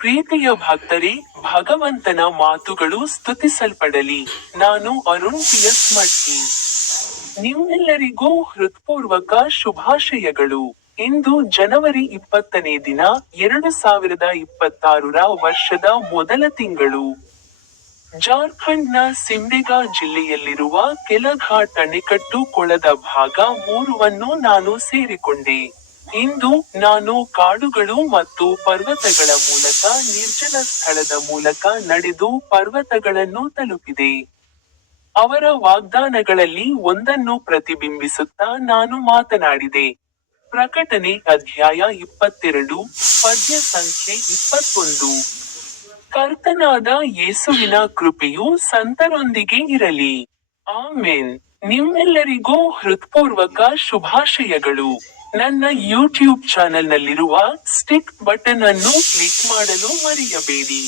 ಪ್ರೀತಿಯ ಭಕ್ತರೇ, ಭಗವಂತನ ಮಾತುಗಳು ಸ್ತುತಿಸಲ್ಪಡಲಿ. ನಾನು ಅರುಣ್ ಪಿಎಸ್ ಮಡ್ಕಿ. ನಿಮ್ಮೆಲ್ಲರಿಗೂ ಹೃತ್ಪೂರ್ವಕ ಶುಭಾಶಯಗಳು. ಇಂದು ಜನವರಿ 20ನೇ ದಿನ, 2026ರ ವರ್ಷದ ಮೊದಲ ತಿಂಗಳು. ಜಾರ್ಖಂಡ್ನ ಸಿಮ್ಡೆಗಾ ಜಿಲ್ಲೆಯಲ್ಲಿರುವ ಕೆಲಘಾಟ್ ಅಣೆಕಟ್ಟು ಕೊಳದ ಭಾಗ 3ವನ್ನು ನಾನು ಸೇರಿಕೊಂಡೆ. ಇಂದು ನಾನು ಕಾಡುಗಳು ಮತ್ತು ಪರ್ವತಗಳ ಮೂಲಕ ನಿರ್ಜನ ಸ್ಥಳದ ಮೂಲಕ ನಡೆದು ಪರ್ವತಗಳನ್ನು ತಲುಪಿದೆ. ಅವರ ವಾಗ್ದಾನಗಳಲ್ಲಿ ಒಂದನ್ನು ಪ್ರತಿಬಿಂಬಿಸುತ್ತಾ ನಾನು ಮಾತನಾಡಿದೆ. ಪ್ರಕಟಣೆ ಅಧ್ಯಾಯ 22, ಪದ್ಯ ಸಂಖ್ಯೆ 21. ಕರ್ತನಾದ ಯೇಸುವಿನ ಕೃಪೆಯು ಸಂತರೊಂದಿಗೆ ಇರಲಿ. ಆಮೆನ್. ನಿಮ್ಮೆಲ್ಲರಿಗೂ ಹೃತ್ಪೂರ್ವಕ ಶುಭಾಶಯಗಳು. ನನ್ನ ಯೂಟ್ಯೂಬ್ ಚಾನೆಲ್ನಲ್ಲಿರುವ ಸ್ಟಿಕ್ ಬಟನ್ ಅನ್ನು ಕ್ಲಿಕ್ ಮಾಡಲು ಮರೆಯಬೇಡಿ.